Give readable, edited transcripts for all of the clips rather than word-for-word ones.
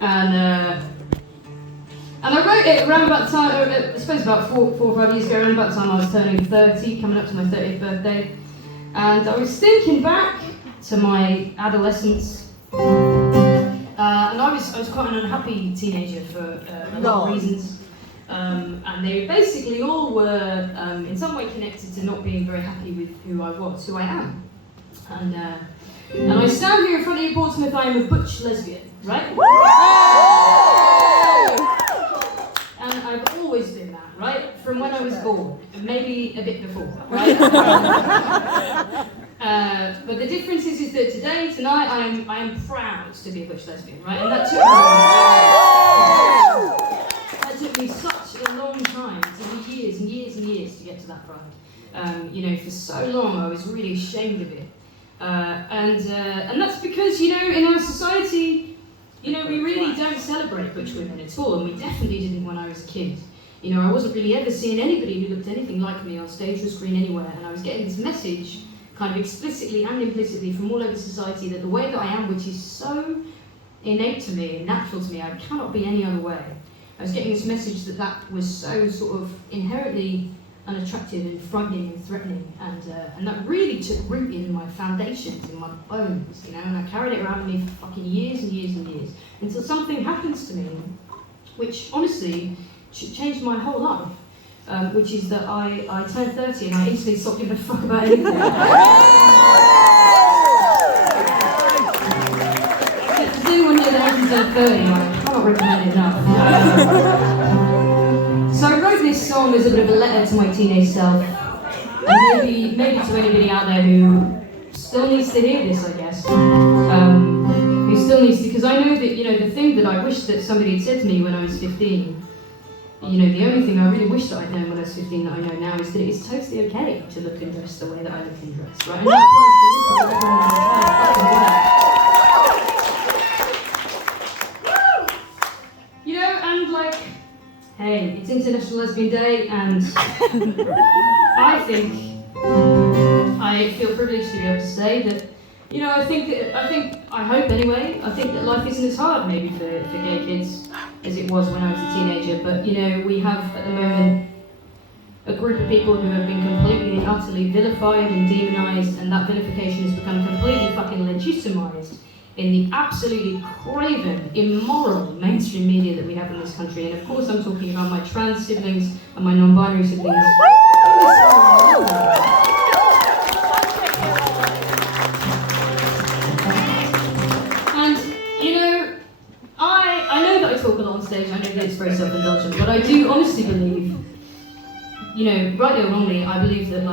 And I wrote it around about the time, I suppose about four or 5 years ago, around about the time I was turning 30, coming up to my 30th birthday. And I was thinking back to my adolescence, and I was quite an unhappy teenager for a lot of reasons. And they basically all were in some way connected to not being very happy with who I am. And I stand here in front of you, Portsmouth, I am a butch lesbian, right? And I've always been that, right? From when I was born, and maybe a bit before, right? But the difference is that tonight, I am proud to be a butch lesbian, right? And that took me such a long time, it took me years and years and years to get to that pride. For so long I was really ashamed of it. And that's because, in our society, we really don't celebrate butch women at all, and we definitely didn't when I was a kid. I wasn't really ever seeing anybody who looked anything like me on stage or screen anywhere, and I was getting this message, kind of explicitly and implicitly, from all over society that the way that I am, which is so innate to me and natural to me, I cannot be any other way. I was getting this message that was so sort of inherently unattractive and frightening and threatening, and that really took root in my foundations, in my bones, and I carried it around with me for fucking years and years and years, until something happens to me, which honestly changed my whole life, which is that I turned 30 and I instantly stopped giving a fuck about anything. Does anyone know that I can turn 30? I cannot recommend it enough. So I wrote this song as a bit of a letter to my teenage self, and maybe to anybody out there who still needs to hear this, I guess. Who still needs to, because I know that, the thing that I wish that somebody had said to me when I was 15, the only thing I really wish that I'd known when I was 15 that I know now is that it's totally okay to look and dress the way that I look and dress, right? And that applies to everyone in the entire world. Hey, it's International Lesbian Day, and I feel privileged to be able to say that, I hope anyway, I think that life isn't as hard maybe for gay kids as it was when I was a teenager, but we have at the moment a group of people who have been completely and utterly vilified and demonised, and that vilification has become completely fucking legitimised in the absolutely craven, immoral mainstream media that we have in this country. And of course I'm talking about my trans siblings and my non-binary siblings. And, I know that I talk a lot on stage, I know that it's very self-indulgent, but I do honestly believe, rightly or wrongly, I believe that,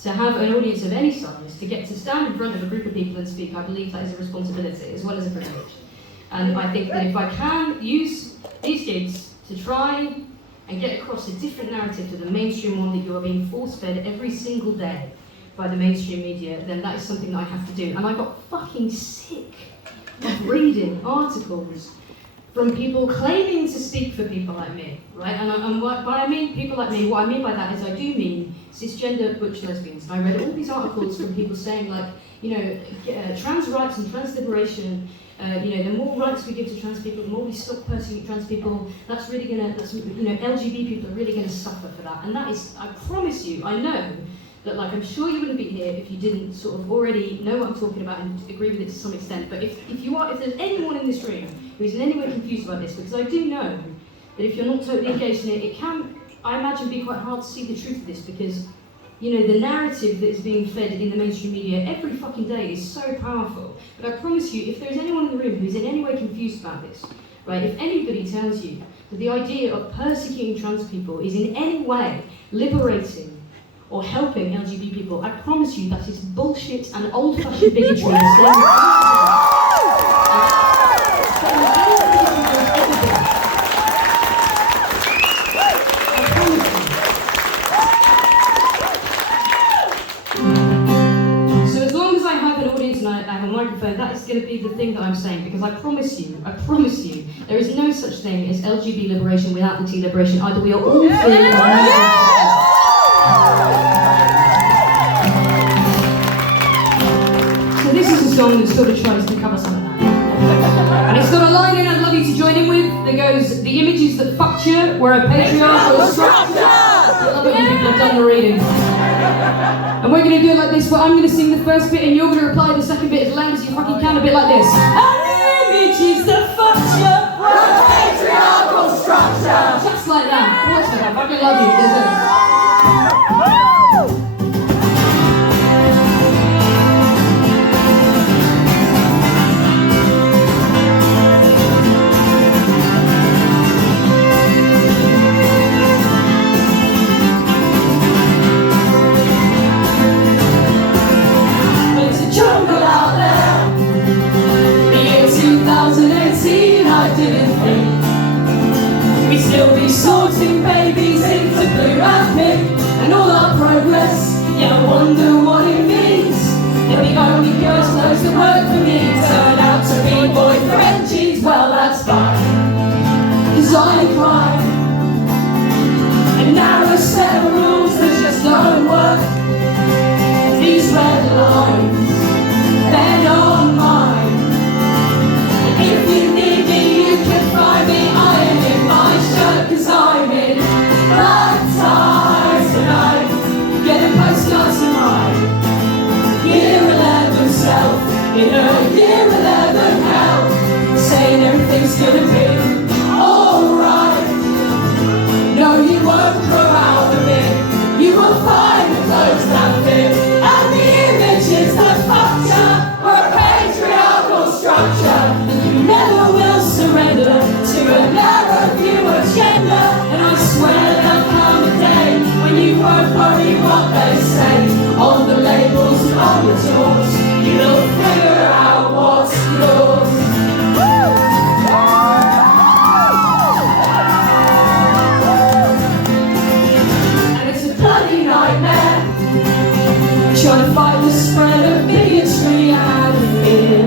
to have an audience of any size, to get to stand in front of a group of people and speak, I believe that is a responsibility as well as a privilege. And I think that if I can use these gigs to try and get across a different narrative to the mainstream one that you are being force-fed every single day by the mainstream media, then that is something that I have to do. And I got fucking sick of reading articles from people claiming to speak for people like me, right? And what I mean people like me, what I mean by that is I do mean cisgender butch lesbians. And I read all these articles from people saying trans rights and trans liberation, the more rights we give to trans people, the more we stop persecuting trans people, LGBT people are really gonna suffer for that. And that is, I promise you, I know that I'm sure you wouldn't be here if you didn't sort of already know what I'm talking about and agree with it to some extent. But if there's anyone in this room who is in any way confused about this, because I do know that if you're not totally engaged in it, it can, I imagine, be quite hard to see the truth of this, because the narrative that is being fed in the mainstream media every fucking day is so powerful. But I promise you, if there's anyone in the room who's in any way confused about this, right, if anybody tells you that the idea of persecuting trans people is in any way liberating or helping LGBT people, I promise you that is bullshit and old-fashioned bigotry. So as long as I have an audience and I have a microphone, that is going to be the thing that I'm saying, because I promise you, there is no such thing as LGBT liberation without the T liberation. Either we are all free or no. So this is a song that sort of tries to cover some of that. And it's got a line in, I'd love you to join in with that goes, the images that fucked you were a patriarchal structure. I love it when people have done the reading. And we're going to do it like this, where I'm going to sing the first bit and you're going to reply the second bit as loud as you fucking can, a bit like this. And the images that fucked you were a patriarchal structure. Just like that. Watch that. I fucking love you. There's a... We'd still be sorting babies into blue and pink, and all our progress, yeah, I wonder what it means. If the only girls clothes that work for me turn out to be boyfriend jeans, well that's fine, 'cause I ain't crying. A narrow set of rules that just don't work. These red lines, they're not mine. And if you need me, you can find me. I am in my shirt, 'cause I'm in black tie tonight. Get a postcard to mine. Year 11 self, in a year 11 hell, saying everything's gonna be alright. No, you won't grow out of it. You will find the clothes that fit, and the images that fucked up were a patriarchal structure. And you never will surrender to a narrow view of gender. And I swear there'll come a day when you won't worry what they say on the labels and on the doors. You'll figure out what's yours. And it's a bloody nightmare, trying to fight the spread of bigotry and fear.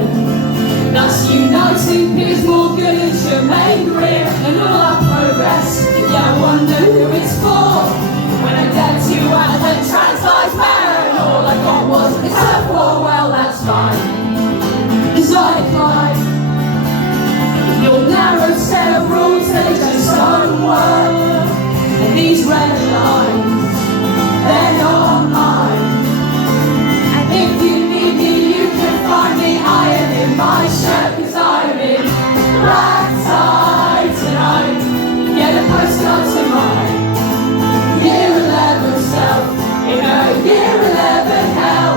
Thus uniting peers more good as your main career. And all our progress, yeah, I wonder who it's for. When I get you out of the trans lives matter, and all I got was a turf war, well that's fine, 'cause I climb your narrow set of rules, they just don't work. And these red lines, they're not mine. And if you need me, you can find me. I am in my shirt, 'cause I'm in black tie tonight. Get a postcard to mine. Year 11 self, in a year 11 hell,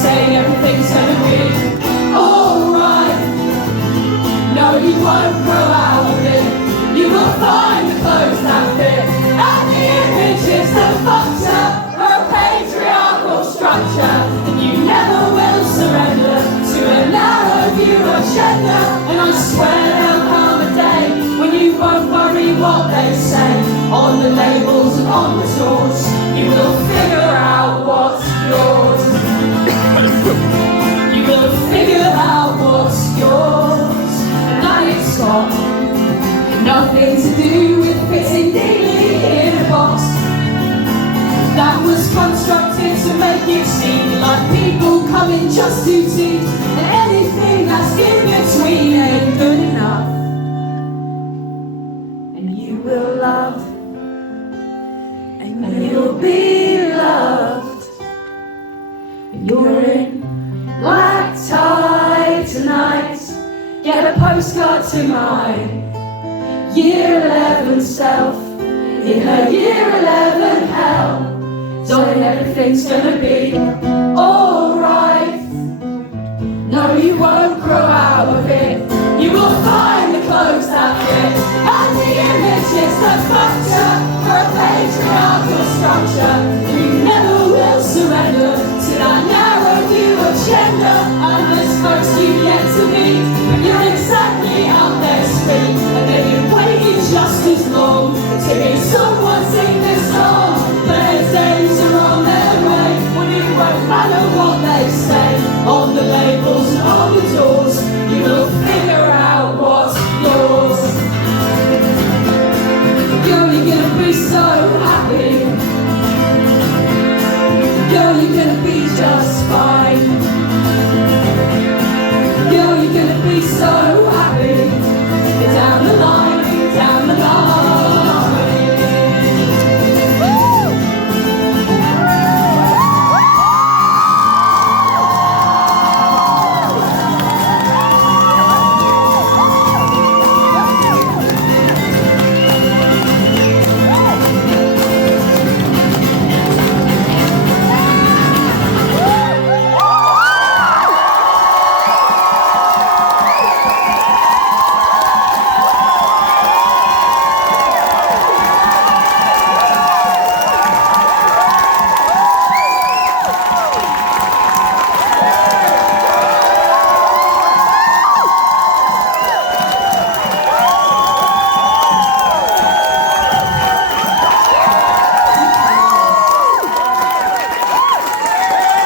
saying everything's gonna be alright. No, you won't grow out of it. You will find the clothes that fit, and the images that fucked up are a patriarchal structure. And you never will surrender to a narrow view of gender. And I swear there'll come a day when you won't worry what they say on the labels and on the doors. You will figure out what's yours. You will figure out what's yours. And that it's got nothing to do with fitting neatly in a box that was constructed to make you seem like people coming just to tea. And anything that's in between ain't good enough. And you will love, and you'll be loved. And you're in black tie tonight. Get a postcard to mine. Year 11 self, in her year 11 hell, saying everything's gonna be alright. No, you won't grow out.